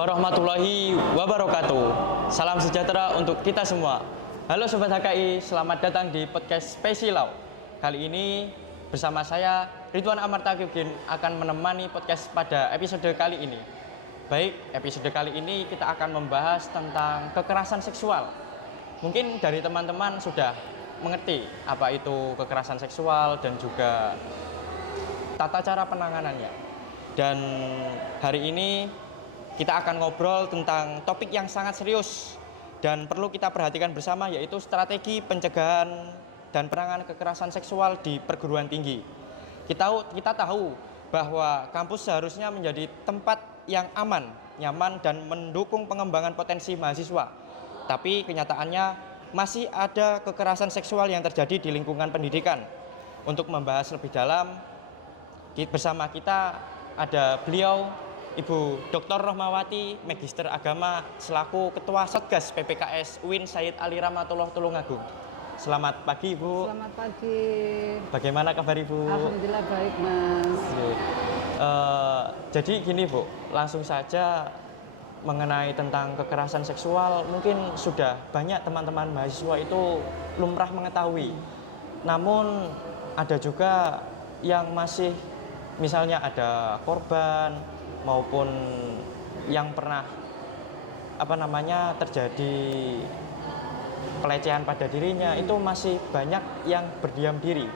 warahmatullahi wabarakatuh. Salam sejahtera untuk kita semua. Halo Sobat HKI, selamat datang di podcast Spesilau. Kali ini bersama saya Ridwan Amar Taqiyuddin akan menemani podcast pada episode kali ini. Baik, episode kali ini kita akan membahas tentang kekerasan seksual. Mungkin dari teman-teman sudah mengerti apa itu kekerasan seksual dan juga tata cara penanganannya. Dan hari ini kita akan ngobrol tentang topik yang sangat serius dan perlu kita perhatikan bersama, yaitu strategi pencegahan dan penanganan kekerasan seksual di perguruan tinggi. Kita tahu bahwa kampus seharusnya menjadi tempat yang aman, nyaman, dan mendukung pengembangan potensi mahasiswa. Tapi kenyataannya masih ada kekerasan seksual yang terjadi di lingkungan pendidikan. Untuk membahas lebih dalam, bersama kita ada beliau, Ibu Dr. Rohmawati, Magister Agama selaku Ketua Satgas PPKS UIN Said Ali Rahmatullah Tulungagung. Selamat pagi, Ibu. Selamat pagi. Bagaimana kabar, Ibu? Alhamdulillah baik, Mas. Jadi gini, Bu, langsung saja mengenai tentang kekerasan seksual, mungkin sudah banyak teman-teman mahasiswa itu lumrah mengetahui. Namun ada juga yang masih, misalnya ada korban maupun yang pernah terjadi pelecehan pada dirinya, itu masih banyak yang berdiam diri.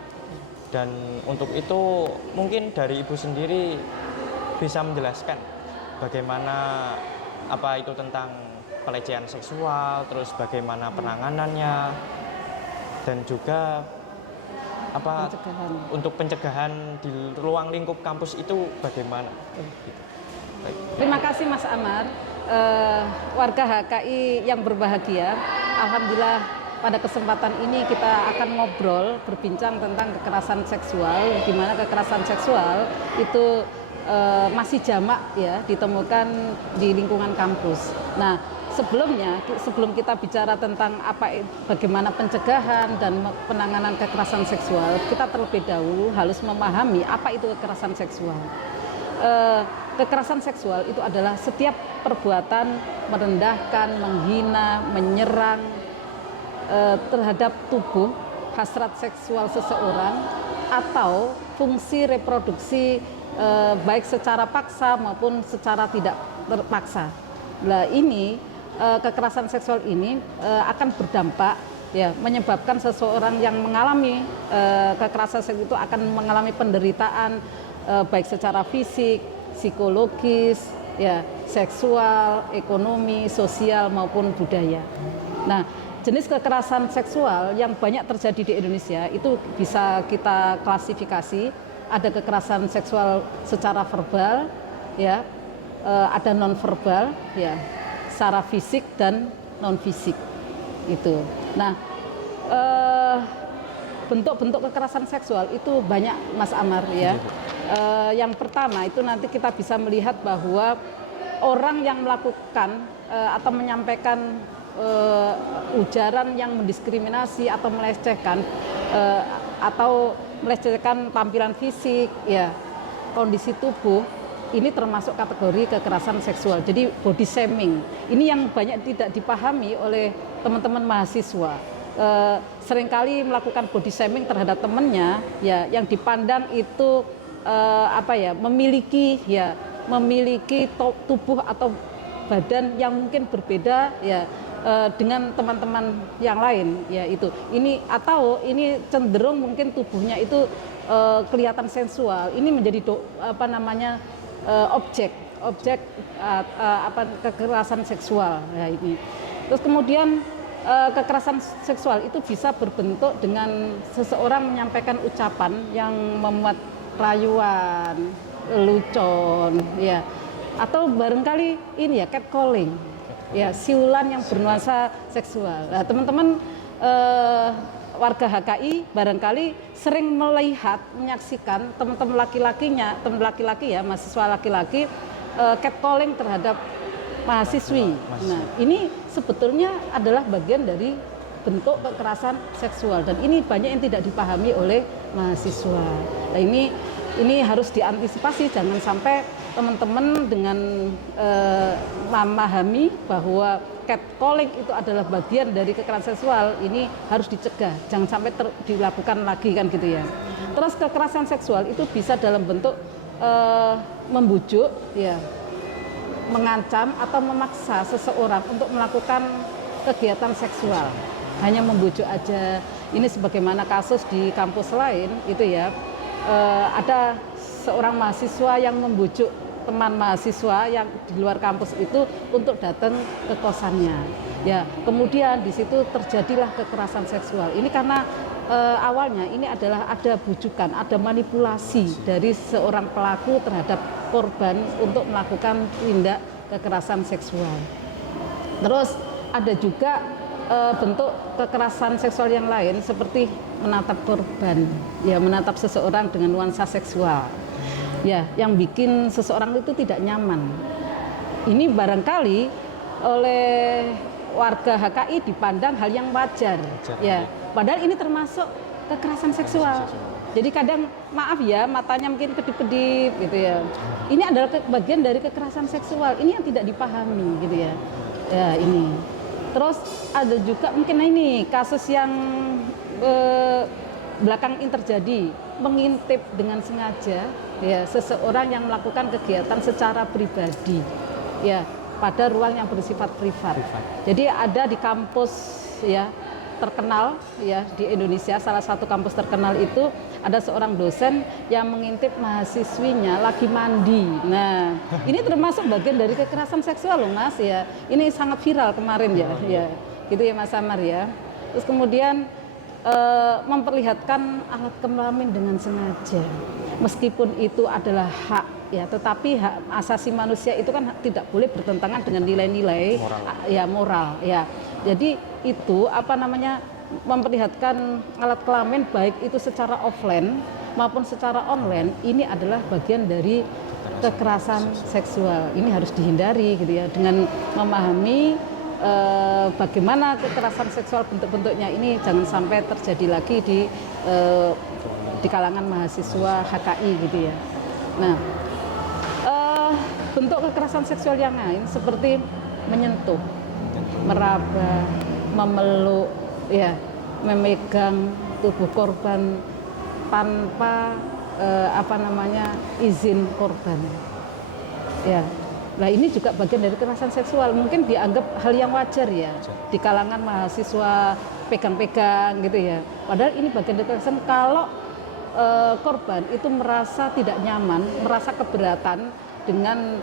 Dan untuk itu mungkin dari Ibu sendiri bisa menjelaskan bagaimana apa itu tentang pelecehan seksual, terus bagaimana penanganannya, dan juga untuk pencegahan di ruang lingkup kampus itu bagaimana? Baik. Terima kasih, Mas Amar. Warga HKI yang berbahagia, alhamdulillah pada kesempatan ini kita akan ngobrol, berbincang tentang kekerasan seksual, di mana kekerasan seksual itu masih jamak ya ditemukan di lingkungan kampus. Nah, sebelum kita bicara tentang bagaimana pencegahan dan penanganan kekerasan seksual, kita terlebih dahulu harus memahami apa itu kekerasan seksual. Kekerasan seksual itu adalah setiap perbuatan merendahkan, menghina, menyerang terhadap tubuh, hasrat seksual seseorang atau fungsi reproduksi baik secara paksa maupun secara tidak terpaksa. Nah, ini kekerasan seksual ini akan berdampak ya, menyebabkan seseorang yang mengalami kekerasan seksual itu akan mengalami penderitaan baik secara fisik, psikologis, ya, seksual, ekonomi, sosial maupun budaya. Nah, jenis kekerasan seksual yang banyak terjadi di Indonesia itu bisa kita klasifikasi. Ada kekerasan seksual secara verbal, ya, ada non verbal, ya, secara fisik dan non fisik itu. Nah, bentuk-bentuk kekerasan seksual itu banyak, Mas Amar, ya. Yang pertama itu nanti kita bisa melihat bahwa orang yang melakukan atau menyampaikan ujaran yang mendiskriminasi atau melecehkan tampilan fisik, ya, kondisi tubuh, ini termasuk kategori kekerasan seksual. Jadi body shaming ini yang banyak tidak dipahami oleh teman-teman mahasiswa. Seringkali melakukan body shaming terhadap temannya, ya, yang dipandang itu memiliki tubuh atau badan yang mungkin berbeda, ya, dengan teman-teman yang lain, ya, itu. Ini cenderung mungkin tubuhnya itu kelihatan sensual. Ini menjadi objek kekerasan seksual, ya, ini. Terus kemudian kekerasan seksual itu bisa berbentuk dengan seseorang menyampaikan ucapan yang memuat rayuan, lelucon, ya, atau barangkali ini ya, catcalling, ya, siulan yang bernuansa seksual. Nah, teman-teman warga HKI barangkali sering menyaksikan teman-teman laki-laki ya, mahasiswa laki-laki catcalling terhadap mahasiswi. Nah, ini sebetulnya adalah bagian dari bentuk kekerasan seksual dan ini banyak yang tidak dipahami oleh mahasiswa. Nah, ini harus diantisipasi, jangan sampai teman-teman dengan memahami bahwa catcalling itu adalah bagian dari kekerasan seksual, ini harus dicegah, jangan sampai dilakukan lagi kan gitu ya. Terus kekerasan seksual itu bisa dalam bentuk membujuk, ya, mengancam atau memaksa seseorang untuk melakukan kegiatan seksual. Hanya membujuk aja. Ini sebagaimana kasus di kampus lain itu ya, ada seorang mahasiswa yang membujuk teman mahasiswa yang di luar kampus itu untuk datang ke kosannya. Ya, kemudian di situ terjadilah kekerasan seksual. Ini karena awalnya ini adalah ada bujukan, ada manipulasi dari seorang pelaku terhadap korban untuk melakukan tindak kekerasan seksual. Terus ada juga bentuk kekerasan seksual yang lain seperti menatap korban, ya, menatap seseorang dengan nuansa seksual. Ya, yang bikin seseorang itu tidak nyaman. Ini barangkali oleh warga HKI dipandang hal yang wajar, ya. Padahal ini termasuk kekerasan seksual. Jadi kadang maaf ya, matanya mungkin kedip-kedip gitu ya. Ini adalah bagian dari kekerasan seksual. Ini yang tidak dipahami gitu ya. Ya, ini. Terus ada juga mungkin ini kasus yang belakang ini terjadi, mengintip dengan sengaja, ya, seseorang yang melakukan kegiatan secara pribadi, ya, pada ruang yang bersifat privat. Jadi ada di kampus, ya, terkenal, ya, di Indonesia, salah satu kampus terkenal itu ada seorang dosen yang mengintip mahasiswinya lagi mandi. Nah, ini termasuk bagian dari kekerasan seksual loh Mas, ya. Ini sangat viral kemarin ya, ya, gitu ya Mas Amar ya. Terus kemudian memperlihatkan alat kelamin dengan sengaja, meskipun itu adalah hak, ya, tetapi hak asasi manusia itu kan tidak boleh bertentangan dengan nilai-nilai moral, ya. Jadi itu memperlihatkan alat kelamin baik itu secara offline maupun secara online, ini adalah bagian dari kekerasan seksual. Ini harus dihindari gitu ya, dengan memahami bagaimana kekerasan seksual bentuk-bentuknya ini jangan sampai terjadi lagi di kalangan mahasiswa HKI gitu ya. Nah, bentuk kekerasan seksual yang lain seperti menyentuh, meraba, memeluk, ya, memegang tubuh korban tanpa izin korban, ya. Nah, ini juga bagian dari kekerasan seksual, mungkin dianggap hal yang wajar ya di kalangan mahasiswa, pegang-pegang gitu ya. Padahal ini bagian dari kekerasan kalau korban itu merasa tidak nyaman, merasa keberatan dengan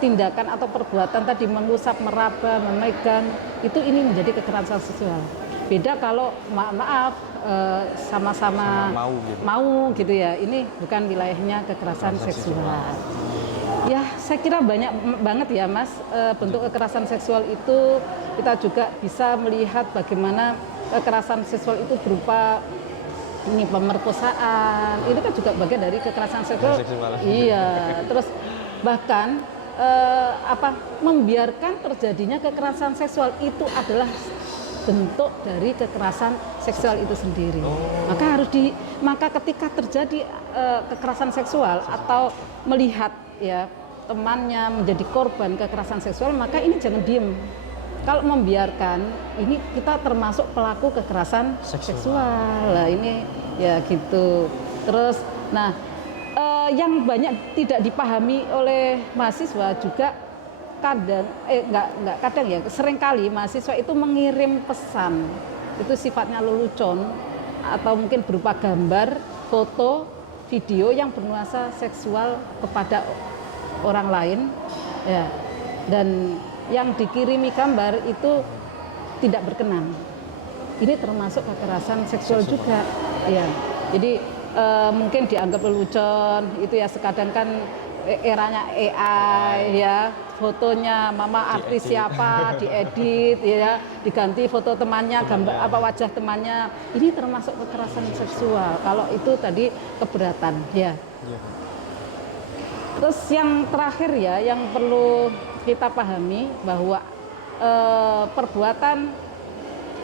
tindakan atau perbuatan tadi, mengusap, meraba, memegang, itu ini menjadi kekerasan seksual. Beda kalau maaf sama-sama mau gitu ya, ini bukan wilayahnya kekerasan seksual. Ya, saya kira banyak banget ya Mas, bentuk kekerasan seksual itu. Kita juga bisa melihat bagaimana kekerasan seksual itu berupa ini pemerkosaan, itu kan juga bagian dari kekerasan seksual. Iya, terus bahkan membiarkan terjadinya kekerasan seksual itu adalah bentuk dari kekerasan seksual itu sendiri. Maka ketika terjadi kekerasan seksual atau melihat ya temannya menjadi korban kekerasan seksual, maka ini jangan diem. Kalau membiarkan, ini kita termasuk pelaku kekerasan seksual. Lah ini ya gitu. Terus, nah, yang banyak tidak dipahami oleh mahasiswa juga seringkali mahasiswa itu mengirim pesan, itu sifatnya lelucon atau mungkin berupa gambar, foto, video yang bernuansa seksual kepada orang lain, ya, dan yang dikirimi gambar itu tidak berkenan. Ini termasuk kekerasan seksual juga, ya. Jadi mungkin dianggap lelucon, itu ya, sekadang kan eranya AI ya, fotonya mama artis siapa diedit ya, diganti foto temannya, gambar wajah temannya. Ini termasuk kekerasan seksual kalau itu tadi keberatan ya. Terus yang terakhir ya, yang perlu kita pahami bahwa perbuatan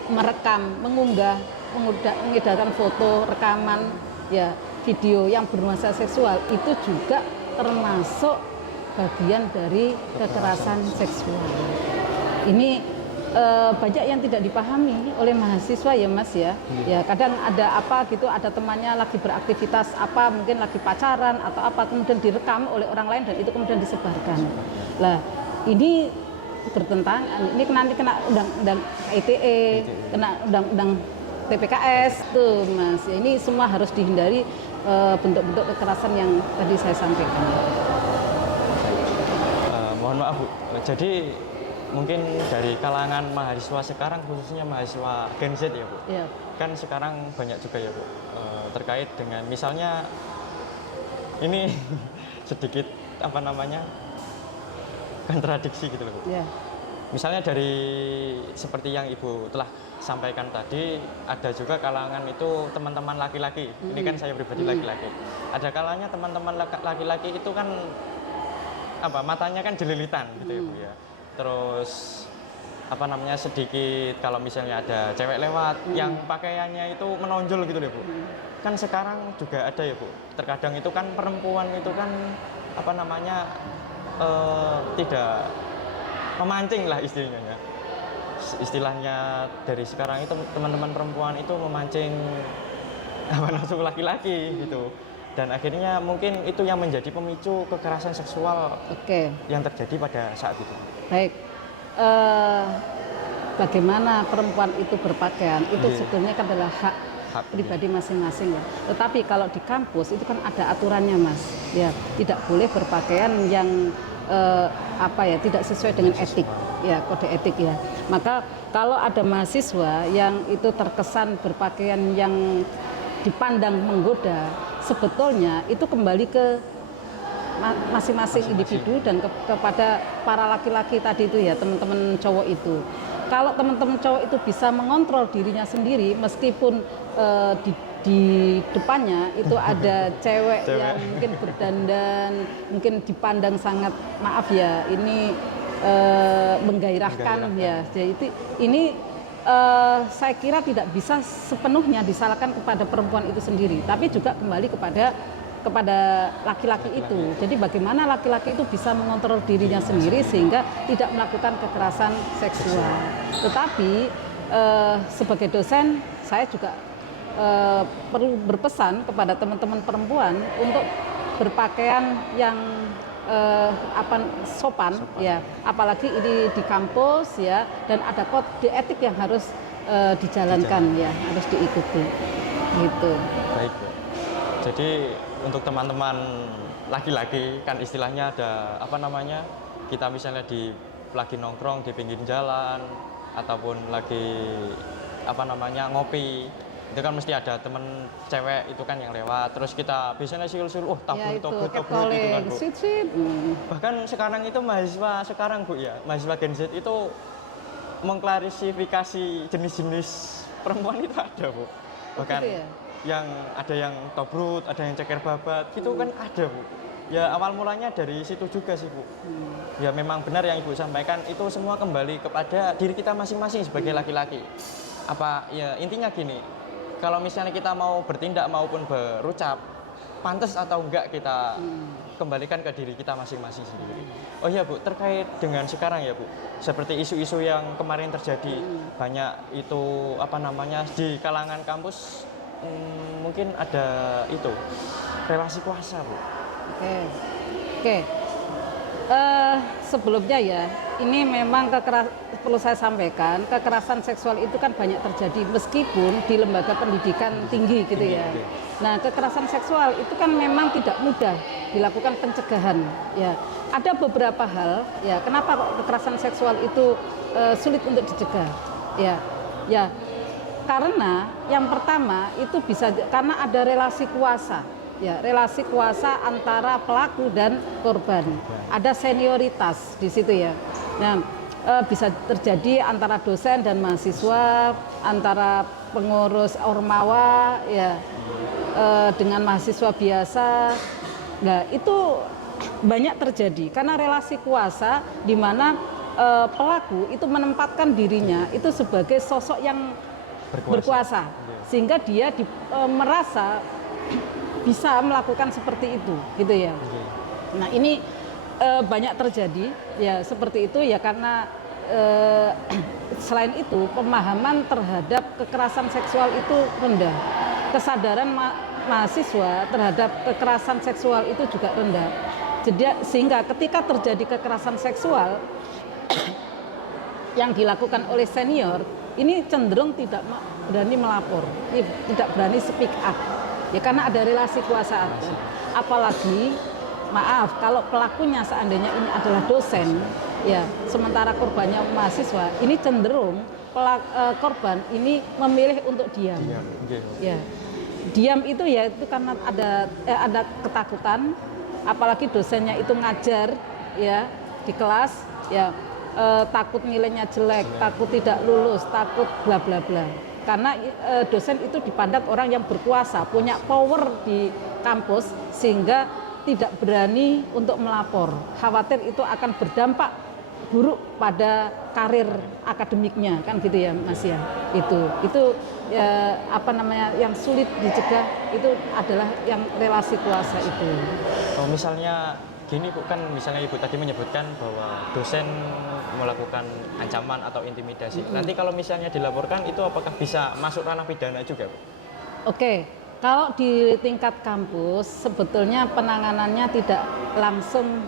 merekam, mengedarkan foto, rekaman ya, video yang bernuansa seksual itu juga termasuk bagian dari kekerasan seksual. Ini banyak yang tidak dipahami oleh mahasiswa ya Mas ya. Ya kadang ada apa gitu, ada temannya lagi beraktivitas apa, mungkin lagi pacaran atau apa, kemudian direkam oleh orang lain dan itu kemudian disebarkan. Lah ini bertentangan, ini nanti kena undang-undang ITE, kena undang-undang TPKS tuh Mas. Ya, ini semua harus dihindari bentuk-bentuk kekerasan yang tadi saya sampaikan. Mohon maaf Bu, jadi mungkin dari kalangan mahasiswa sekarang, khususnya mahasiswa Gen Z ya Bu, Ya. kan sekarang banyak juga ya Bu, terkait dengan misalnya ini sedikit apa namanya kontradiksi gitu loh Bu. Ya. Misalnya dari seperti yang Ibu telah sampaikan tadi, ada juga kalangan itu teman-teman laki-laki. Ini kan saya pribadi laki-laki. Ada kalanya teman-teman laki-laki itu kan apa, matanya kan jelilitan gitu ya Bu ya. Terus apa namanya, sedikit kalau misalnya ada cewek lewat yang pakaiannya itu menonjol gitu loh Bu. Kan sekarang juga ada ya Bu. Terkadang itu kan perempuan itu kan apa namanya tidak memancing lah istilahnya. Istilahnya dari sekarang itu teman-teman perempuan itu memancing apa nafsu laki-laki gitu. Dan akhirnya mungkin itu yang menjadi pemicu kekerasan seksual yang terjadi pada saat itu. Baik, bagaimana perempuan itu berpakaian itu sebetulnya kan adalah hak pribadi masing-masing ya. Tetapi kalau di kampus itu kan ada aturannya Mas. Ya, tidak boleh berpakaian yang apa ya, tidak sesuai dengan etik ya, kode etik ya. Maka kalau ada mahasiswa yang itu terkesan berpakaian yang dipandang menggoda, sebetulnya itu kembali ke masing-masing individu dan kepada para laki-laki tadi itu ya, teman-teman cowok itu. Kalau teman-teman cowok itu bisa mengontrol dirinya sendiri, meskipun di depannya itu ada cewek yang mungkin berdandan, mungkin dipandang sangat, maaf ya, ini menggairahkan ya. Jadi ini saya kira tidak bisa sepenuhnya disalahkan kepada perempuan itu sendiri, tapi juga kembali kepada laki-laki itu. Jadi bagaimana laki-laki itu bisa mengontrol dirinya sendiri sehingga tidak melakukan kekerasan seksual. Tetapi sebagai dosen saya juga perlu berpesan kepada teman-teman perempuan untuk berpakaian yang sopan ya, apalagi ini di kampus ya, dan ada kode etik yang harus dijalankan ya, harus diikuti gitu. Baik Bu. Jadi untuk teman-teman laki-laki kan istilahnya ada apa namanya, kita misalnya lagi nongkrong di pinggir jalan ataupun lagi apa namanya ngopi, itu kan mesti ada temen cewek itu kan yang lewat, terus kita biasanya siul-siul, tabur-tabur gitu kan Bu. Bahkan sekarang itu mahasiswa sekarang Bu ya, mahasiswa Gen Z itu mengklarifikasi jenis-jenis perempuan itu ada Bu. Bahkan yang ada yang tobrut, ada yang ceker babat, itu kan ada Bu. Ya awal mulanya dari situ juga sih Bu. Ya memang benar yang Ibu sampaikan, itu semua kembali kepada diri kita masing-masing sebagai laki-laki. Apa ya, intinya gini, kalau misalnya kita mau bertindak maupun berucap, pantas atau enggak kita kembalikan ke diri kita masing-masing sendiri. Oh iya Bu, terkait dengan sekarang ya Bu, seperti isu-isu yang kemarin terjadi, banyak itu apa namanya di kalangan kampus, mungkin ada itu relasi kuasa Bu. Oke. Sebelumnya ya, ini memang perlu saya sampaikan, kekerasan seksual itu kan banyak terjadi meskipun di lembaga pendidikan tinggi gitu ya. Nah, kekerasan seksual itu kan memang tidak mudah dilakukan pencegahan ya. Ada beberapa hal ya, kenapa kok kekerasan seksual itu sulit untuk dicegah ya. Karena yang pertama itu bisa karena ada relasi kuasa. Ya, relasi kuasa antara pelaku dan korban. Ada senioritas di situ ya. Nah, bisa terjadi antara dosen dan mahasiswa, antara pengurus ormawa ya dengan mahasiswa biasa. Nah, itu banyak terjadi karena relasi kuasa di mana pelaku itu menempatkan dirinya itu sebagai sosok yang berkuasa sehingga dia merasa bisa melakukan seperti itu gitu ya. Nah, ini banyak terjadi ya seperti itu ya karena selain itu pemahaman terhadap kekerasan seksual itu rendah, kesadaran mahasiswa terhadap kekerasan seksual itu juga rendah. Jadi sehingga ketika terjadi kekerasan seksual yang dilakukan oleh senior ini cenderung tidak berani melapor, tidak berani speak up ya karena ada relasi kuasa ada. Apalagi maaf kalau pelakunya seandainya ini adalah dosen ya sementara korbannya mahasiswa, ini cenderung korban ini memilih untuk diam. Ya diam itu ya itu karena ada ketakutan, apalagi dosennya itu ngajar ya di kelas ya, takut nilainya jelek, takut tidak lulus, takut bla bla bla. Karena dosen itu dipandang orang yang berkuasa, punya power di kampus sehingga tidak berani untuk melapor, khawatir itu akan berdampak buruk pada karir akademiknya kan gitu ya Mas ya. Itu ya, apa namanya yang sulit dicegah itu adalah yang relasi kuasa itu. Oh, misalnya gini Bu, kan misalnya Ibu tadi menyebutkan bahwa dosen melakukan ancaman atau intimidasi. Nanti kalau misalnya dilaporkan itu apakah bisa masuk ranah pidana juga Bu? Oke. Kalau di tingkat kampus sebetulnya penanganannya tidak langsung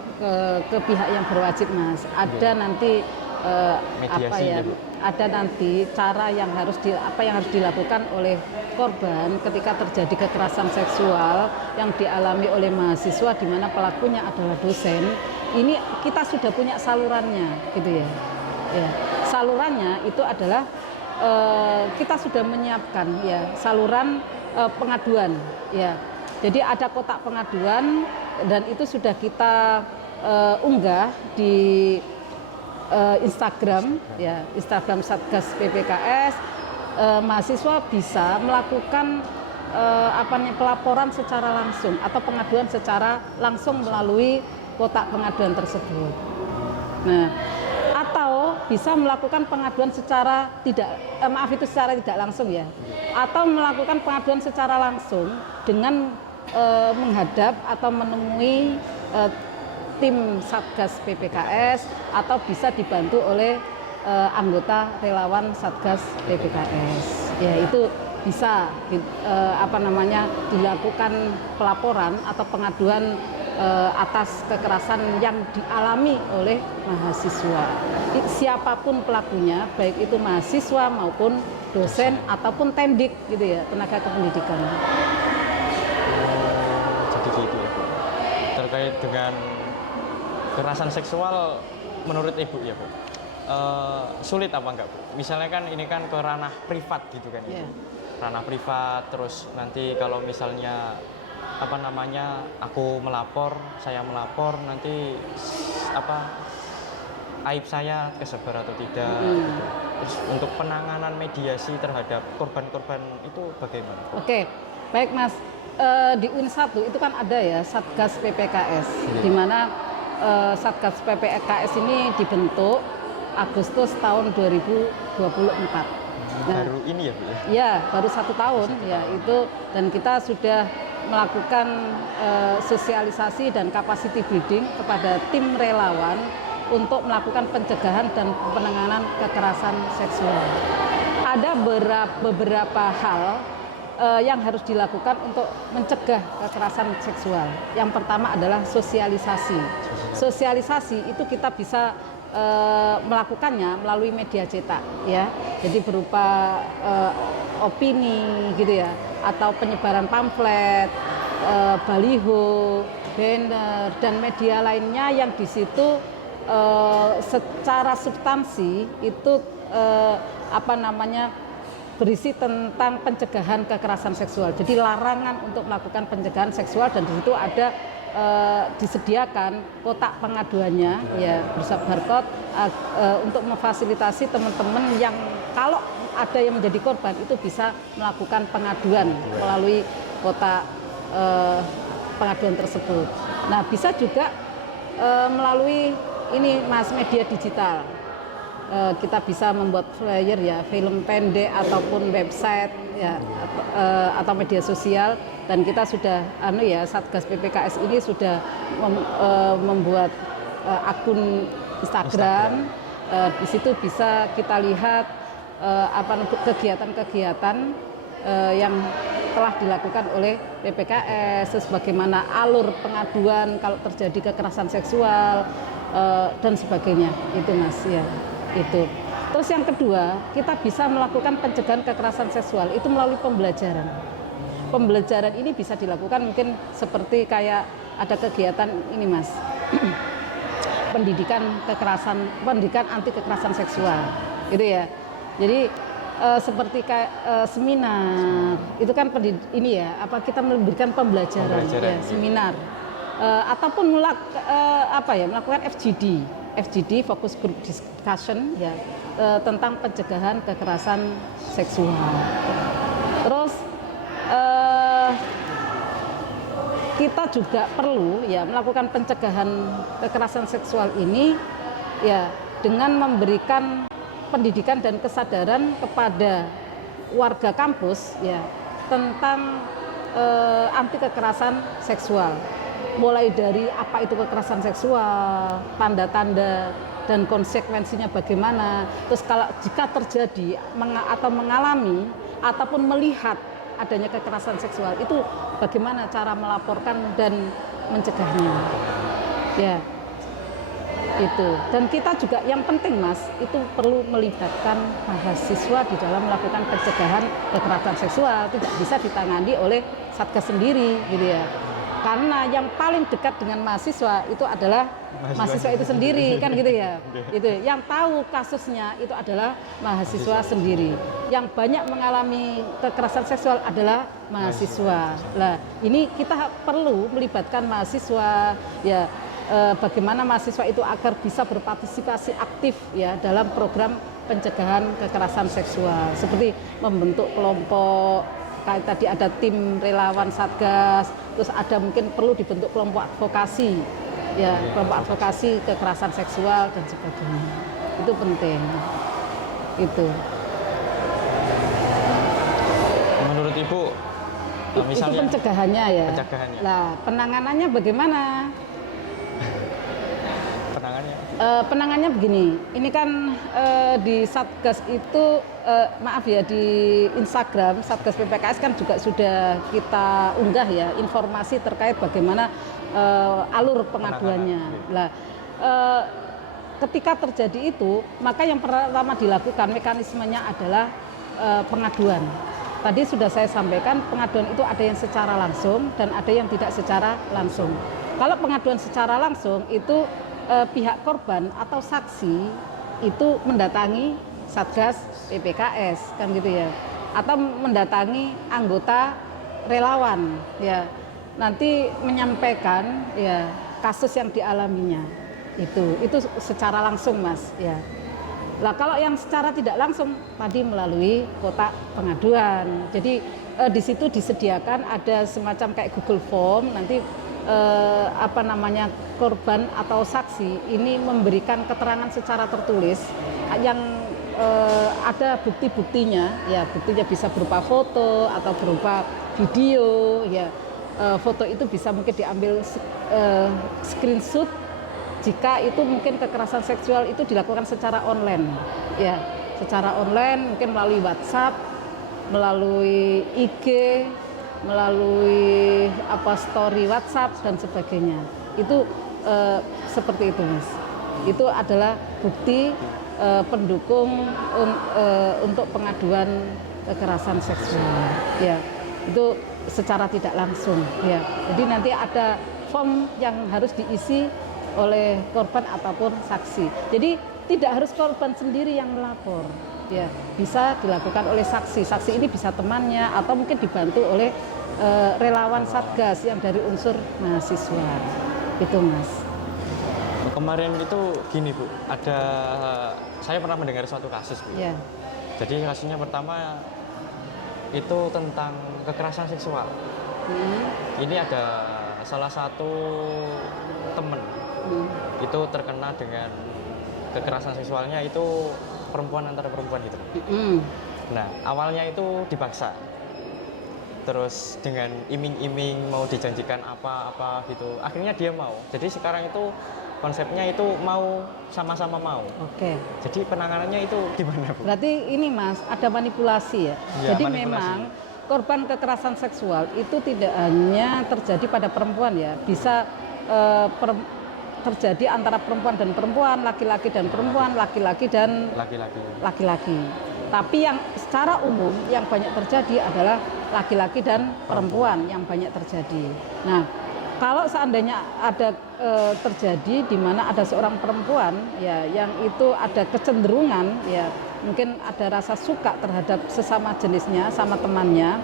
ke pihak yang berwajib Mas. Ada nanti apa ya? Ada nanti cara yang harus dilakukan oleh korban ketika terjadi kekerasan seksual yang dialami oleh mahasiswa di mana pelakunya adalah dosen. Ini kita sudah punya salurannya gitu ya. Ya. Salurannya itu adalah kita sudah menyiapkan ya saluran pengaduan ya. Jadi ada kotak pengaduan dan itu sudah kita unggah di Instagram ya, Instagram Satgas PPKS. Mahasiswa bisa melakukan pelaporan secara langsung atau pengaduan secara langsung melalui kotak pengaduan tersebut. Nah, atau bisa melakukan pengaduan secara secara tidak langsung ya, atau melakukan pengaduan secara langsung dengan menghadap atau menemui tim Satgas PPKS atau bisa dibantu oleh anggota relawan Satgas PPKS. Ya itu bisa dilakukan pelaporan atau pengaduan atas kekerasan yang dialami oleh mahasiswa. Siapapun pelakunya, baik itu mahasiswa maupun dosen ataupun tendik gitu ya, tenaga kependidikan. Jadi gitu ya Bu. Terkait dengan kekerasan seksual menurut Ibu ya Bu. Sulit apa enggak Bu? Misalnya kan ini kan ke ranah privat gitu kan ya. Ranah privat, terus nanti kalau misalnya saya melapor nanti aib saya kesebar atau tidak gitu. Terus untuk penanganan mediasi terhadap korban-korban itu bagaimana? Oke, baik Mas. Di UIN1 itu kan ada ya Satgas PPKS, di mana Satgas PPKS ini dibentuk Agustus tahun 2024. Baru ini ya Bu ya? Ya, baru 1 tahun ya itu, dan kita sudah melakukan sosialisasi dan capacity building kepada tim relawan untuk melakukan pencegahan dan penanganan kekerasan seksual. Ada beberapa hal yang harus dilakukan untuk mencegah kekerasan seksual. Yang pertama adalah sosialisasi. Sosialisasi itu kita bisa melakukannya melalui media cetak ya. Jadi berupa opini gitu ya, atau penyebaran pamflet, baliho, banner dan media lainnya yang di situ secara substansi itu berisi tentang pencegahan kekerasan seksual. Jadi larangan untuk melakukan pencegahan seksual, dan di situ ada disediakan kotak pengaduannya ya bersama barcode untuk memfasilitasi teman-teman yang kalau ada yang menjadi korban itu bisa melakukan pengaduan melalui kotak pengaduan tersebut. Nah, bisa juga melalui ini Mas, media digital. Kita bisa membuat flyer ya, film pendek ataupun website ya, atau media sosial, dan kita sudah Satgas PPKS ini sudah membuat akun Instagram. Di situ bisa kita lihat kegiatan-kegiatan yang telah dilakukan oleh PPKS, terus bagaimana alur pengaduan kalau terjadi kekerasan seksual dan sebagainya. Itu Mas ya. Itu. Terus yang kedua, kita bisa melakukan pencegahan kekerasan seksual itu melalui pembelajaran. Pembelajaran ini bisa dilakukan mungkin seperti kayak ada kegiatan ini Mas. pendidikan anti kekerasan seksual. Itu ya. Jadi seperti kayak seminar. Itu kan ini ya, kita memberikan pembelajaran. Ya, seminar. Ataupun melakukan FGD, Focus Group Discussion ya, tentang pencegahan kekerasan seksual. Terus kita juga perlu ya melakukan pencegahan kekerasan seksual ini ya dengan memberikan pendidikan dan kesadaran kepada warga kampus ya tentang anti kekerasan seksual. Mulai dari apa itu kekerasan seksual, tanda-tanda dan konsekuensinya bagaimana. Terus kalau jika terjadi atau mengalami ataupun melihat adanya kekerasan seksual itu bagaimana cara melaporkan dan mencegahnya. Ya. Itu. Dan kita juga yang penting Mas, itu perlu melibatkan mahasiswa di dalam melakukan pencegahan kekerasan seksual. Tidak bisa ditangani oleh Satgas sendiri gitu ya. Karena yang paling dekat dengan mahasiswa itu adalah mahasiswa itu sendiri kan gitu ya. Itu yang tahu kasusnya itu adalah mahasiswa sendiri. Yang banyak mengalami kekerasan seksual adalah mahasiswa. Nah, ini kita perlu melibatkan mahasiswa ya, bagaimana mahasiswa itu agar bisa berpartisipasi aktif ya dalam program pencegahan kekerasan seksual, seperti membentuk kelompok. Kayak tadi ada tim relawan Satgas, terus ada mungkin perlu dibentuk kelompok advokasi, ya kelompok advokasi kekerasan seksual dan sebagainya. Itu penting. Itu. Menurut Ibu, misalnya itu pencegahannya ya. Pencegahannya. Nah, penanganannya bagaimana? Penangannya begini, ini kan di Satgas itu, maaf ya, di Instagram Satgas PPKS kan juga sudah kita unggah ya informasi terkait bagaimana alur pengaduannya. Nah, ketika terjadi itu, maka yang pertama dilakukan mekanismenya adalah pengaduan. Tadi sudah saya sampaikan, pengaduan itu ada yang secara langsung dan ada yang tidak secara langsung. Kalau pengaduan secara langsung itu pihak korban atau saksi itu mendatangi Satgas PPKS kan gitu ya, atau mendatangi anggota relawan ya, nanti menyampaikan ya kasus yang dialaminya itu secara langsung Mas ya. Lah kalau yang secara tidak langsung tadi melalui kotak pengaduan. Jadi di situ disediakan ada semacam kayak Google Form, nanti korban atau saksi ini memberikan keterangan secara tertulis yang ada bukti-buktinya ya, buktinya bisa berupa foto atau berupa video ya. Foto itu bisa mungkin diambil screenshot jika itu mungkin kekerasan seksual itu dilakukan secara online ya, secara online mungkin melalui WhatsApp, melalui IG, melalui story WhatsApp dan sebagainya. Itu seperti itu Mas. Itu adalah bukti pendukung untuk pengaduan kekerasan seksual. Ya, itu secara tidak langsung. Ya, jadi nanti ada form yang harus diisi oleh korban ataupun saksi. Jadi tidak harus korban sendiri yang melapor. Ya, bisa dilakukan oleh saksi. Saksi ini bisa temannya atau mungkin dibantu oleh relawan Satgas yang dari unsur mahasiswa. Itu Mas. Kemarin itu gini Bu, saya pernah mendengar suatu kasus Bu. Ya. Jadi kasusnya pertama itu tentang kekerasan seksual. Ini ada salah satu teman itu terkena dengan kekerasan seksualnya itu perempuan antara perempuan gitu. Nah, awalnya itu dipaksa. terus dengan iming-iming mau dijanjikan apa-apa gitu, akhirnya dia mau. Jadi sekarang itu konsepnya itu mau, sama-sama mau. Oke. Jadi penanganannya itu gimana, Bu? Berarti ini Mas, ada manipulasi ya. Iya, Jadi manipulasi. memang korban kekerasan seksual itu tidak hanya terjadi pada perempuan ya, bisa terjadi antara perempuan dan perempuan, laki-laki dan perempuan, laki-laki dan Laki-laki. laki-laki. Tapi yang secara umum yang banyak terjadi adalah laki-laki dan perempuan yang banyak terjadi. Nah, kalau seandainya ada terjadi di mana ada seorang perempuan ya yang itu ada kecenderungan ya mungkin ada rasa suka terhadap sesama jenisnya sama temannya,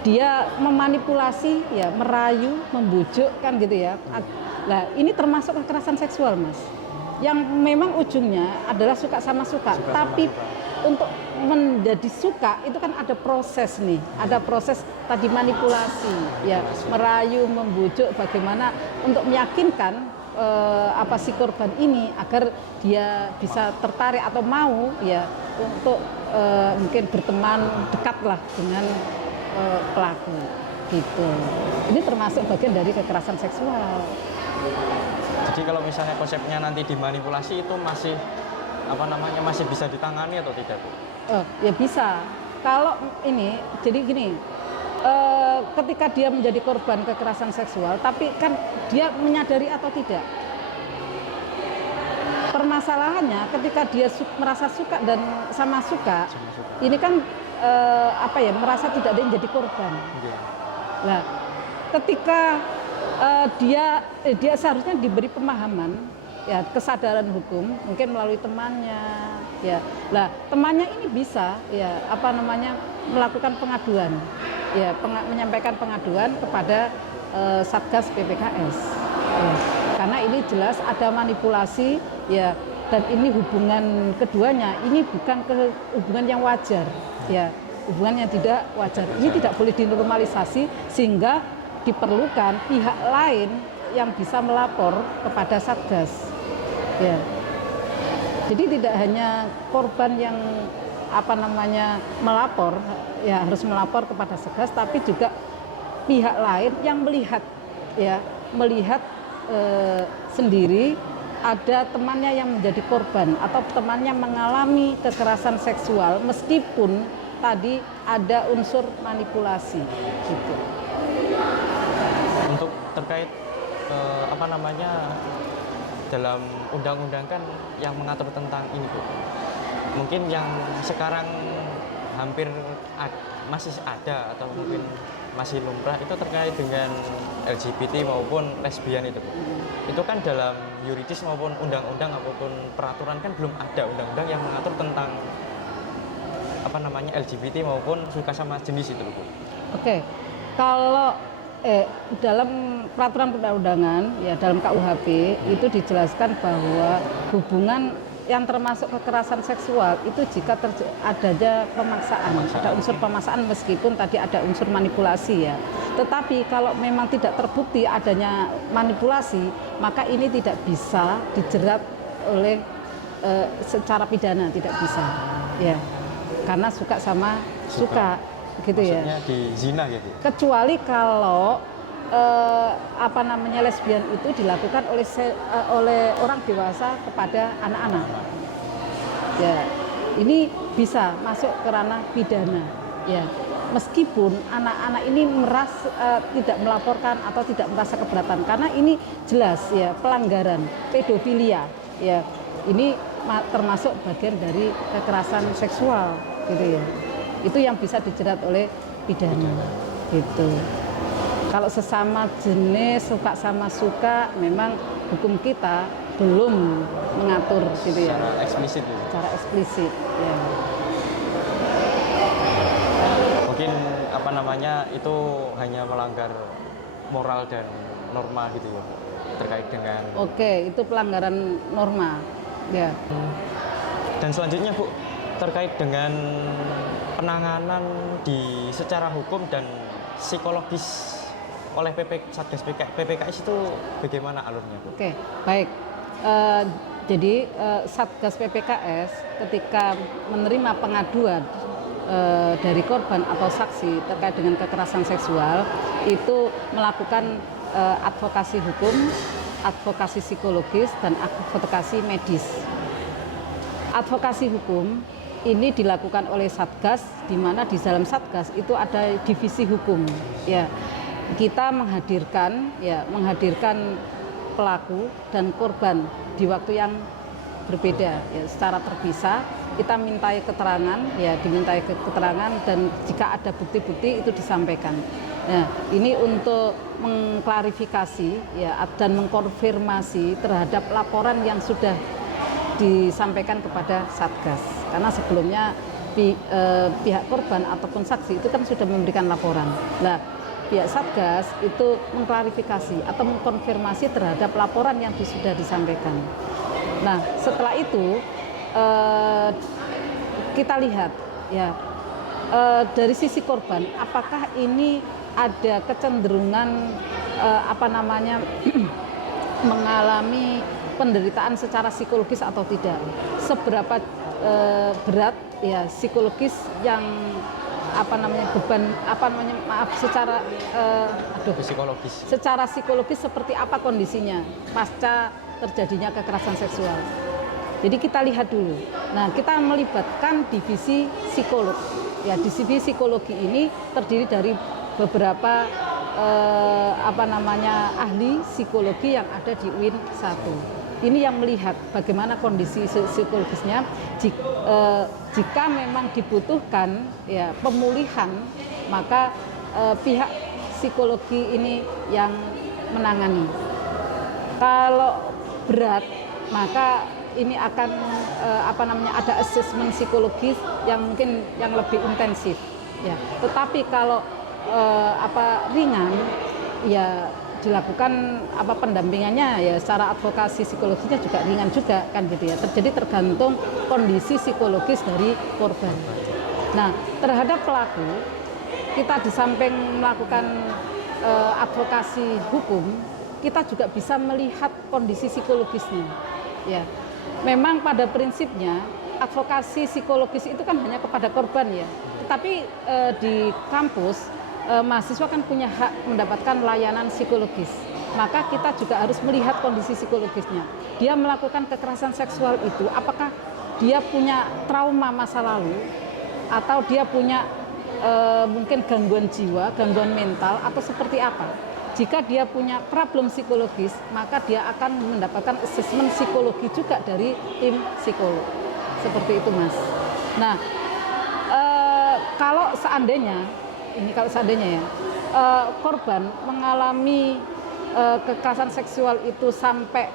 dia memanipulasi ya, merayu, membujuk kan gitu ya. Nah, ini termasuk kekerasan seksual, Mas. Yang memang ujungnya adalah suka sama suka. Tapi untuk menjadi suka itu kan ada proses nih, ada proses tadi manipulasi ya, merayu, membujuk bagaimana untuk meyakinkan apa si korban ini agar dia bisa tertarik atau mau ya untuk mungkin berteman dekatlah dengan pelaku gitu. Ini termasuk bagian dari kekerasan seksual. Jadi kalau misalnya konsepnya nanti dimanipulasi itu masih masih bisa ditangani atau tidak, Bu? Ya bisa. Kalau ini jadi gini, ketika dia menjadi korban kekerasan seksual, tapi kan dia menyadari atau tidak. Permasalahannya ketika dia merasa suka dan sama suka. Ini kan merasa tidak ada yang jadi korban. Nah, ketika dia seharusnya diberi pemahaman ya, kesadaran hukum mungkin melalui temannya ya. Lah, temannya ini bisa ya melakukan pengaduan ya, menyampaikan pengaduan kepada Satgas PPKS ya. Karena ini jelas ada manipulasi ya, dan ini hubungan keduanya ini bukan hubungan yang wajar ya, hubungan yang tidak wajar. Ini tidak boleh dinormalisasi sehingga diperlukan pihak lain yang bisa melapor kepada Satgas. Ya. Jadi tidak hanya korban yang melapor ya, harus melapor kepada Satgas, tapi juga pihak lain yang melihat sendiri ada temannya yang menjadi korban atau temannya mengalami kekerasan seksual meskipun tadi ada unsur manipulasi gitu. Untuk terkait dalam undang-undang kan yang mengatur tentang ini, Bu. Mungkin yang sekarang hampir masih ada atau mungkin masih lumrah itu terkait dengan LGBT maupun lesbian itu, Bu. Itu kan dalam yuridis maupun undang-undang maupun peraturan kan belum ada undang-undang yang mengatur tentang LGBT maupun suka sama jenis itu, Bu. Oke. Kalau dalam peraturan perundang-undangan ya, dalam KUHP itu dijelaskan bahwa hubungan yang termasuk kekerasan seksual itu jika adanya pemaksaan, ada unsur pemaksaan meskipun tadi ada unsur manipulasi ya. Tetapi kalau memang tidak terbukti adanya manipulasi, maka ini tidak bisa dijerat oleh secara pidana, tidak bisa ya, karena suka sama suka. Gitu. Maksudnya ya, di zina gitu. Kecuali kalau lesbian itu dilakukan oleh orang dewasa kepada anak-anak. Ya, ini bisa masuk ke ranah pidana. Ya, meskipun anak-anak ini tidak melaporkan atau tidak merasa keberatan, karena ini jelas ya pelanggaran pedofilia. Ya, ini termasuk bagian dari kekerasan seksual, gitu ya. Itu yang bisa dijerat oleh pidana gitu. Kalau sesama jenis suka sama suka memang hukum kita belum mengatur gitu ya. Secara eksplisit. Secara eksplisit ya. Mungkin itu hanya melanggar moral dan norma gitu ya, terkait dengan. Oke, itu pelanggaran norma ya. Dan selanjutnya, Bu, terkait dengan penanganan secara hukum dan psikologis oleh Satgas PPKS itu bagaimana alurnya, Bu? Oke, baik. Jadi Satgas PPKS ketika menerima pengaduan dari korban atau saksi terkait dengan kekerasan seksual itu melakukan advokasi hukum, advokasi psikologis, dan advokasi medis. Advokasi hukum ini dilakukan oleh Satgas, di mana di dalam Satgas itu ada divisi hukum. Ya, kita menghadirkan pelaku dan korban di waktu yang berbeda, ya, secara terpisah. Kita mintai keterangan, dimintai keterangan, dan jika ada bukti-bukti itu disampaikan. Nah, ini untuk mengklarifikasi dan mengkonfirmasi terhadap laporan yang sudah disampaikan kepada Satgas. Karena sebelumnya pihak korban ataupun saksi itu kan sudah memberikan laporan. Nah, pihak Satgas itu mengklarifikasi atau mengkonfirmasi terhadap laporan yang sudah disampaikan. Nah, setelah itu kita lihat dari sisi korban, apakah ini ada kecenderungan mengalami penderitaan secara psikologis atau tidak, seberapa berat psikologis yang beban secara psikologis seperti apa kondisinya pasca terjadinya kekerasan seksual. Jadi kita lihat dulu. Nah, kita melibatkan divisi psikolog. Ya, divisi psikologi ini terdiri dari beberapa ahli psikologi yang ada di UIN 1. Ini yang melihat bagaimana kondisi psikologisnya. Jika memang dibutuhkan pemulihan, maka pihak psikologi ini yang menangani. Kalau berat, maka ini akan ada asesmen psikologis yang mungkin yang lebih intensif. Ya. Tetapi kalau ringan, ya dilakukan pendampingannya secara advokasi psikologisnya juga ringan juga kan gitu ya. Jadi tergantung kondisi psikologis dari korban. Nah, terhadap pelaku kita di samping melakukan advokasi hukum, kita juga bisa melihat kondisi psikologisnya. Ya, memang pada prinsipnya advokasi psikologis itu kan hanya kepada korban ya. Tetapi di kampus mahasiswa kan punya hak mendapatkan layanan psikologis. Maka kita juga harus melihat kondisi psikologisnya. Dia melakukan kekerasan seksual itu, apakah dia punya trauma masa lalu, atau dia punya mungkin gangguan jiwa, gangguan mental, atau seperti apa. Jika dia punya problem psikologis, maka dia akan mendapatkan asesmen psikologi juga dari tim psikolog. Seperti itu, Mas. Nah, kalau seandainya korban mengalami kekerasan seksual itu sampai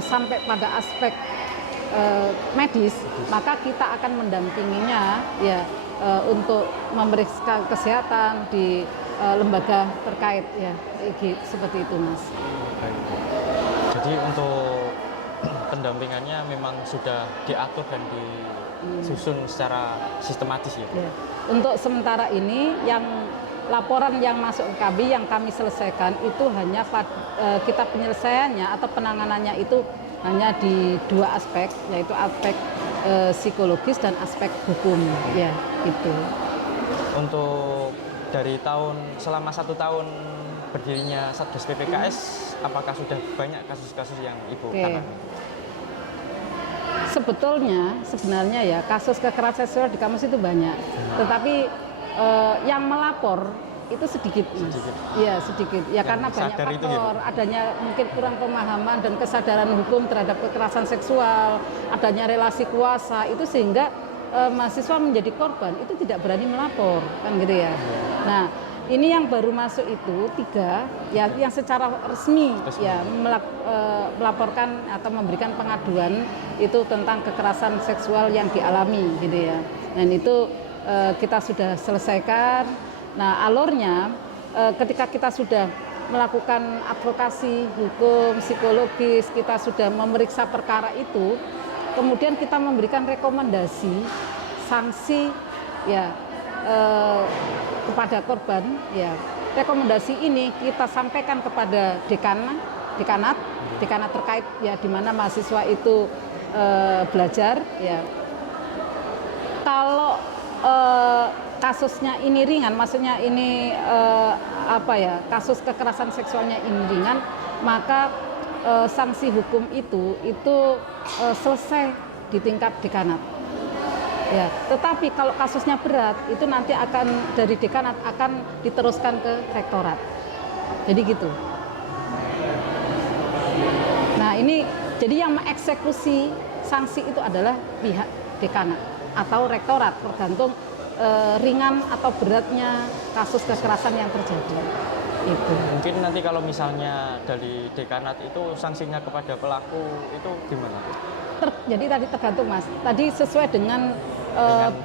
sampai pada aspek medis, maka kita akan mendampinginya untuk memeriksa kesehatan di lembaga terkait seperti itu, Mas. Jadi untuk pendampingannya memang sudah diatur dan disusun secara sistematis ya. Untuk sementara ini yang laporan yang masuk ke kami yang kami selesaikan itu hanya kita penyelesaiannya atau penanganannya itu hanya di dua aspek, yaitu aspek psikologis dan aspek hukum itu. Untuk dari selama 1 tahun berdirinya Satgas PPKS, apakah sudah banyak kasus-kasus yang Ibu tangani? Sebenarnya kasus kekerasan seksual di kampus itu banyak, tetapi yang melapor itu sedikit. Iya, sedikit. Ya, karena banyak faktor, adanya mungkin kurang pemahaman dan kesadaran hukum terhadap kekerasan seksual, adanya relasi kuasa, itu sehingga mahasiswa menjadi korban itu tidak berani melapor, kan gitu ya. Nah, ini yang baru masuk itu 3 yang secara resmi melaporkan atau memberikan pengaduan itu tentang kekerasan seksual yang dialami gitu ya. Dan itu kita sudah selesaikan. Nah, alurnya ketika kita sudah melakukan advokasi hukum psikologis, kita sudah memeriksa perkara itu, kemudian kita memberikan rekomendasi sanksi kepada korban. Rekomendasi ini kita sampaikan kepada dekanat terkait di mana mahasiswa itu belajar Kalau kasusnya ini ringan, maksudnya ini kasus kekerasan seksualnya ini ringan, maka sanksi hukum itu selesai di tingkat dekanat. Ya, tetapi kalau kasusnya berat itu nanti akan dari dekanat akan diteruskan ke rektorat. Jadi gitu. Nah, ini jadi yang mengeksekusi sanksi itu adalah pihak dekanat atau rektorat, tergantung ringan atau beratnya kasus kekerasan yang terjadi. Itu. Mungkin nanti kalau misalnya dari dekanat itu sanksinya kepada pelaku itu gimana? Jadi tadi tergantung Mas. Tadi sesuai dengan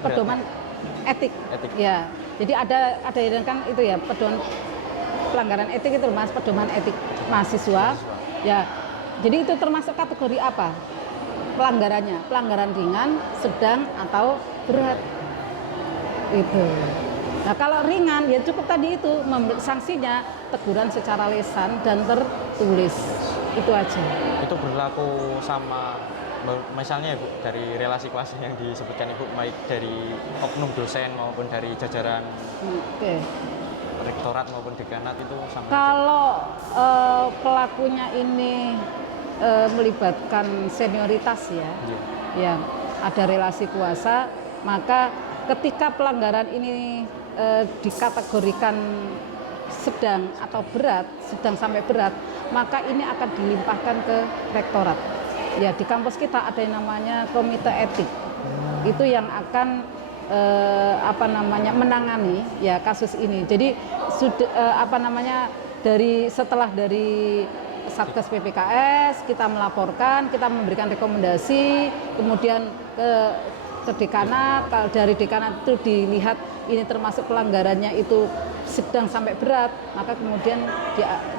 pedoman etik. Ya. Jadi ada yang kan itu ya pedoman pelanggaran etik itu Mas, pedoman etik mahasiswa. Ya. Jadi itu termasuk kategori apa? Pelanggarannya, pelanggaran ringan, sedang atau berat. Itu. Nah, kalau ringan ya cukup tadi itu sanksinya teguran secara lisan dan tertulis. Itu aja. Itu berlaku sama misalnya Bu, dari relasi kuasa yang disebutkan Ibu, baik dari oknum dosen maupun dari jajaran rektorat maupun dekanat itu sama. Kalau pelakunya ini melibatkan senioritas ya, ada relasi kuasa, maka ketika pelanggaran ini dikategorikan sedang atau berat, sedang sampai berat, maka ini akan dilimpahkan ke rektorat. Ya, di kampus kita ada yang namanya komite etik. Itu yang akan menangani ya kasus ini. Jadi setelah dari Satgas PPKS kita melaporkan, kita memberikan rekomendasi, kemudian ke dekanat. Kalau dari dekanat itu dilihat ini termasuk pelanggarannya itu sedang sampai berat, maka kemudian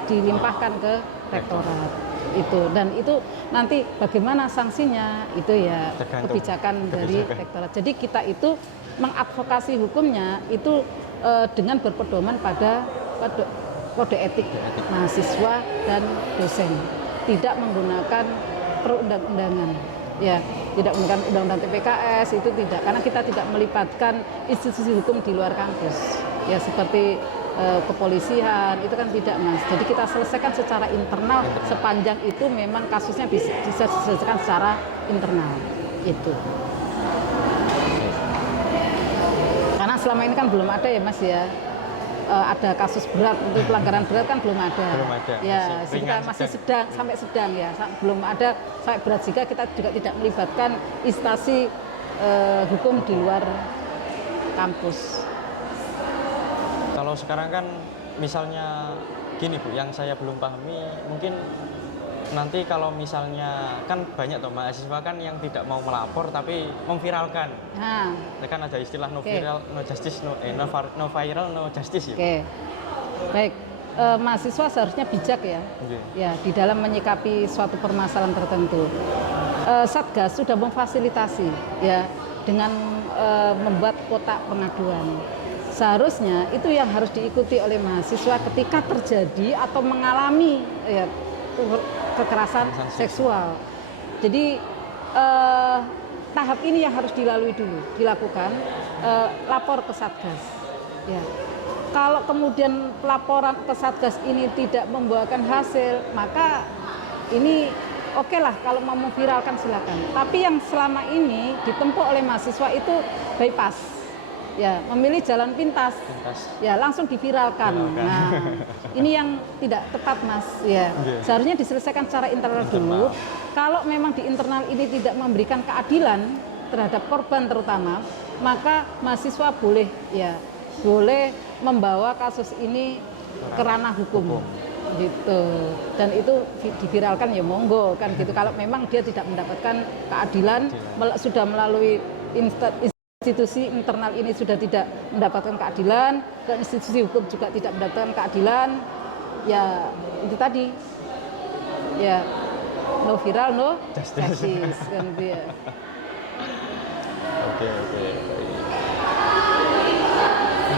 dilimpahkan ke rektorat. Itu, dan itu nanti bagaimana sanksinya itu ya kebijakan dari rektorat. Jadi kita itu mengadvokasi hukumnya itu dengan berpedoman pada kode etik mahasiswa dan dosen, tidak menggunakan perundang-undangan, ya, tidak menggunakan undang-undang TPKS itu tidak, karena kita tidak melibatkan institusi hukum di luar kampus, ya seperti kepolisian itu kan tidak Mas. Jadi kita selesaikan secara internal sepanjang itu memang kasusnya bisa diselesaikan secara internal itu. Karena selama ini kan belum ada ya Mas ya. Ada kasus berat untuk pelanggaran berat kan belum ada. Ya, kita masih sedang sampai sedang ya. Belum ada sampai berat, sehingga kita juga tidak melibatkan instansi hukum di luar kampus. Kalau sekarang kan misalnya gini Bu, yang saya belum pahami mungkin nanti kalau misalnya kan banyak toh mahasiswa kan yang tidak mau melapor tapi memviralkan. Kan ada istilah no viral no justice, no viral no justice ya. Baik, mahasiswa seharusnya bijak ya. Ya, di dalam menyikapi suatu permasalahan tertentu. Satgas sudah memfasilitasi ya dengan membuat kotak pengaduan. Seharusnya itu yang harus diikuti oleh mahasiswa ketika terjadi atau mengalami ya, kekerasan seksual. Jadi tahap ini yang harus dilalui dulu, dilakukan, lapor ke Satgas. Ya. Kalau kemudian pelaporan ke Satgas ini tidak membuahkan hasil, maka ini oke lah kalau mau memviralkan silakan. Tapi yang selama ini ditempuh oleh mahasiswa itu bypass. Ya, memilih jalan pintas. Ya, langsung diviralkan. Nah, ini yang tidak tepat Mas. Ya, seharusnya diselesaikan secara internal dulu. Kalau memang di internal ini tidak memberikan keadilan terhadap korban terutama, maka mahasiswa boleh membawa kasus ini ke ranah hukum. Gitu. Dan itu diviralkan ya monggo kan gitu. Kalau memang dia tidak mendapatkan keadilan, sudah melalui institusi internal ini sudah tidak mendapatkan keadilan, dan institusi hukum juga tidak mendapatkan keadilan, ya itu tadi, ya no viral no justice kan dia. Oke.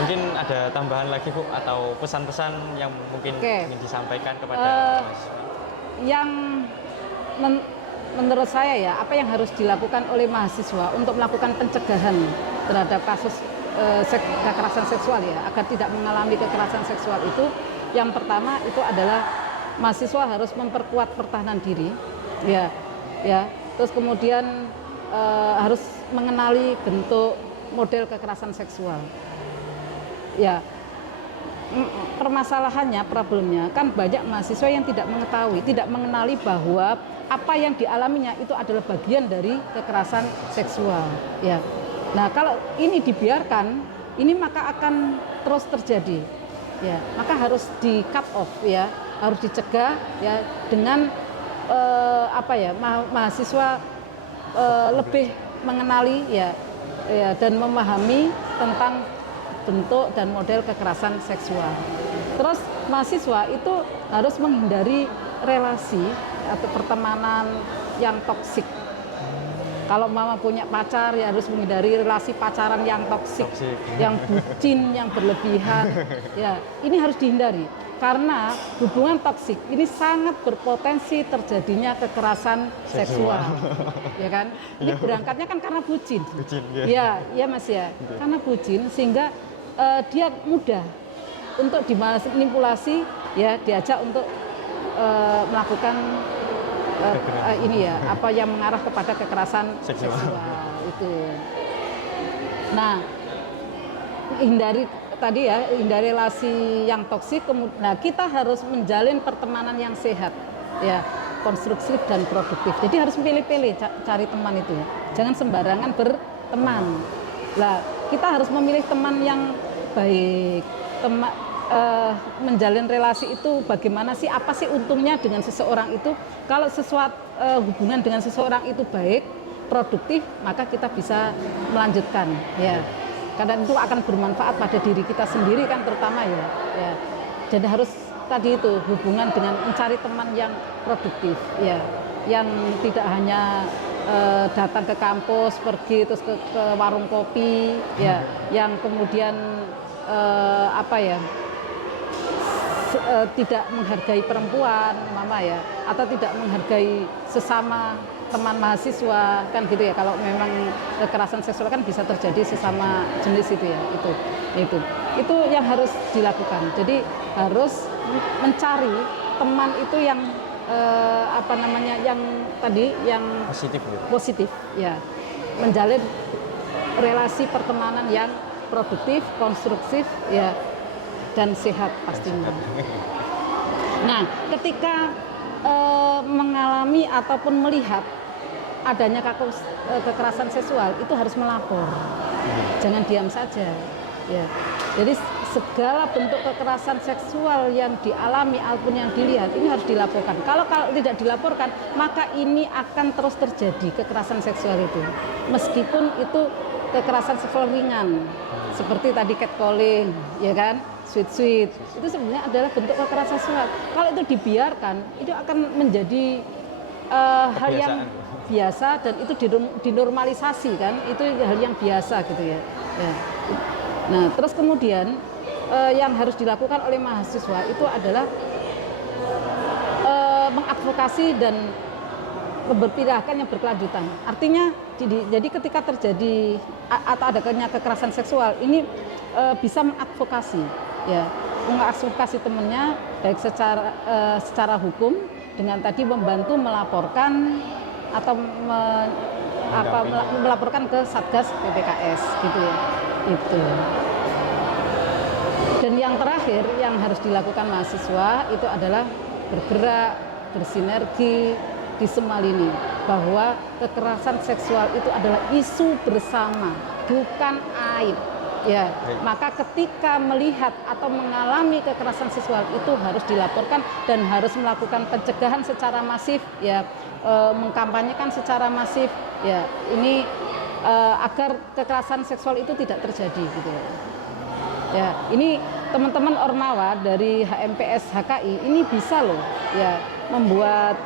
Mungkin ada tambahan lagi Bu atau pesan-pesan yang mungkin ingin disampaikan kepada mahasiswa? Yang menurut saya ya, apa yang harus dilakukan oleh mahasiswa untuk melakukan pencegahan terhadap kasus kekerasan seksual ya, agar tidak mengalami kekerasan seksual itu yang pertama itu adalah mahasiswa harus memperkuat pertahanan diri ya, terus kemudian harus mengenali bentuk model kekerasan seksual ya. Permasalahannya, problemnya kan banyak mahasiswa yang tidak mengetahui, tidak mengenali bahwa apa yang dialaminya itu adalah bagian dari kekerasan seksual ya. Nah, kalau ini dibiarkan, ini maka akan terus terjadi ya, maka harus di cut off ya, harus dicegah ya dengan mahasiswa lebih mengenali ya dan memahami tentang bentuk dan model kekerasan seksual. Terus mahasiswa itu harus menghindari relasi atau pertemanan yang toksik. Kalau mama punya pacar ya harus menghindari relasi pacaran yang toksik, yang bucin, yang berlebihan. Ya, ini harus dihindari karena hubungan toksik ini sangat berpotensi terjadinya kekerasan seksual. Ya kan? Ini berangkatnya kan karena bucin. Ya, Mas ya. Karena bucin sehingga dia mudah untuk dimanipulasi ya, diajak untuk melakukan ini ya, apa yang mengarah kepada kekerasan seksual itu. Nah, hindari relasi yang toksik. Nah, kita harus menjalin pertemanan yang sehat ya, konstruktif dan produktif. Jadi harus pilih-pilih cari teman itu ya. Jangan sembarangan berteman. Lah, kita harus memilih teman yang baik. Menjalin relasi itu bagaimana sih? Apa sih untungnya dengan seseorang itu? Kalau hubungan dengan seseorang itu baik, produktif, maka kita bisa melanjutkan ya. Karena itu akan bermanfaat pada diri kita sendiri kan terutama ya. Jadi harus tadi itu hubungan dengan mencari teman yang produktif ya, yang tidak hanya datang ke kampus, pergi terus ke warung kopi ya, yang kemudian tidak menghargai perempuan mama ya, atau tidak menghargai sesama teman mahasiswa kan gitu ya. Kalau memang kekerasan seksual kan bisa terjadi sesama jenis itu ya, itu yang harus dilakukan. Jadi harus mencari teman itu yang yang positif ya, menjalin relasi pertemanan yang produktif, konstruktif ya, dan sehat pastinya. Nah, ketika mengalami ataupun melihat adanya kekerasan seksual itu harus melapor, jangan diam saja ya. Jadi segala bentuk kekerasan seksual yang dialami ataupun yang dilihat ini harus dilaporkan. Kalau tidak dilaporkan, maka ini akan terus terjadi kekerasan seksual itu, meskipun itu kekerasan seksual ringan seperti tadi catcalling ya kan, sweet itu sebenarnya adalah bentuk kekerasan seksual. Kalau itu dibiarkan, itu akan menjadi hal yang biasa dan itu dinormalisasi kan, itu hal yang biasa gitu ya. Nah, terus kemudian yang harus dilakukan oleh mahasiswa itu adalah mengadvokasi dan berpindahkan yang berkelanjutan. Artinya jadi ketika terjadi atau adanya kekerasan seksual ini bisa mengadvokasi ya, mengadvokasi temannya baik secara hukum dengan tadi membantu melaporkan atau melaporkan ke Satgas PPKS gitu ya. Itu. Dan yang terakhir yang harus dilakukan mahasiswa itu adalah bergerak, bersinergi di semua lini, bahwa kekerasan seksual itu adalah isu bersama, bukan aib. Ya, maka ketika melihat atau mengalami kekerasan seksual itu harus dilaporkan dan harus melakukan pencegahan secara masif ya, mengkampanyekan secara masif ya, ini agar kekerasan seksual itu tidak terjadi gitu ya. Ini teman-teman Ormawa dari HMPS HKI ini bisa loh ya membuat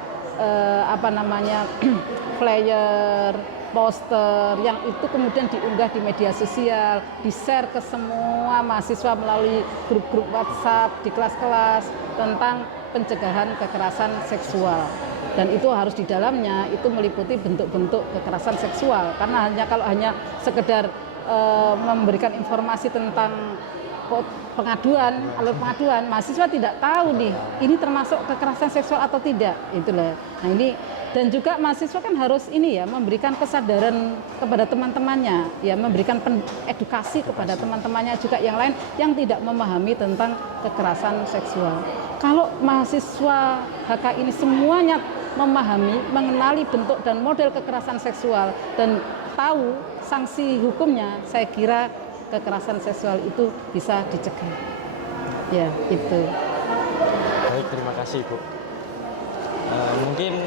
flyer, poster yang itu kemudian diunggah di media sosial, di-share ke semua mahasiswa melalui grup-grup WhatsApp di kelas-kelas tentang pencegahan kekerasan seksual. Dan itu harus di dalamnya itu meliputi bentuk-bentuk kekerasan seksual, karena kalau hanya sekedar memberikan informasi tentang alur pengaduan, mahasiswa tidak tahu nih ini termasuk kekerasan seksual atau tidak, itulah. Nah ini, dan juga mahasiswa kan harus ini ya, memberikan kesadaran kepada teman-temannya, ya memberikan edukasi kepada teman-temannya juga yang lain yang tidak memahami tentang kekerasan seksual. Kalau mahasiswa HK ini semuanya memahami, mengenali bentuk dan model kekerasan seksual dan tahu sanksi hukumnya, saya kira kekerasan seksual itu bisa dicegah. Ya, itu. Baik, terima kasih Bu. Mungkin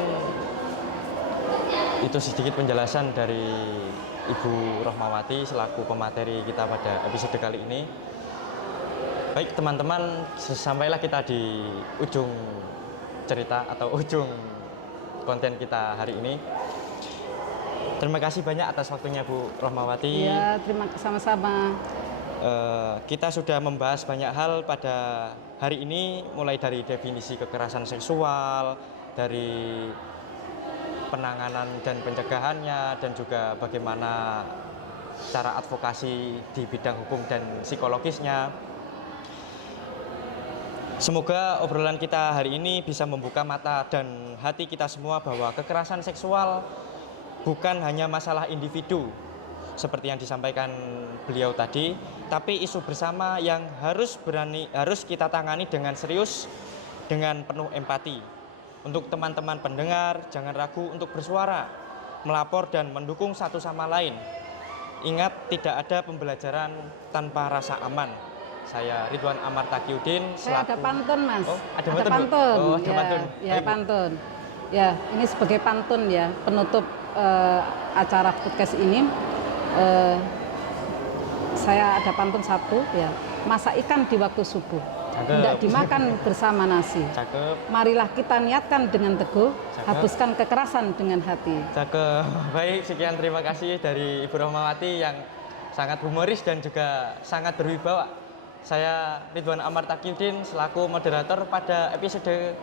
itu sedikit penjelasan dari Ibu Rohmawati selaku pemateri kita pada episode kali ini. Baik teman-teman, sampailah kita di ujung cerita atau ujung konten kita hari ini. Terima kasih banyak atas waktunya Bu Rohmawati. Iya, terima kasih sama-sama. Kita sudah membahas banyak hal pada hari ini, mulai dari definisi kekerasan seksual, dari penanganan dan pencegahannya, dan juga bagaimana cara advokasi di bidang hukum dan psikologisnya. Semoga obrolan kita hari ini bisa membuka mata dan hati kita semua bahwa kekerasan seksual bukan hanya masalah individu seperti yang disampaikan beliau tadi, tapi isu bersama yang harus kita tangani dengan serius, dengan penuh empati. Untuk teman-teman pendengar, jangan ragu untuk bersuara, melapor dan mendukung satu sama lain. Ingat, tidak ada pembelajaran tanpa rasa aman. Saya Ridwan Amar Taqiyuddin. Saya ada pantun, Mas. Oh, ada pantun. pantun. Oh, ada ya, pantun. Ya, pantun. Ya, ini sebagai pantun ya, penutup acara podcast ini. Saya ada pantun satu ya. Masak ikan di waktu subuh, tidak dimakan bersama nasi. Cakep. Marilah kita niatkan dengan teguh, hapuskan kekerasan dengan hati. Cakep. Baik, sekian terima kasih dari Ibu Rohmawati yang sangat humoris dan juga sangat berwibawa. Saya Ridwan Amar Taqiyuddin selaku moderator pada episode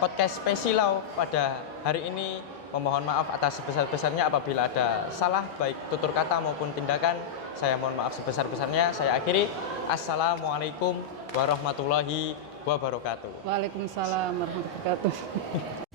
podcast Spesilau pada hari ini. Memohon maaf atas sebesar-besarnya apabila ada salah baik tutur kata maupun tindakan. Saya mohon maaf sebesar-besarnya. Saya akhiri. Assalamualaikum warahmatullahi wabarakatuh. Waalaikumsalam warahmatullahi wabarakatuh.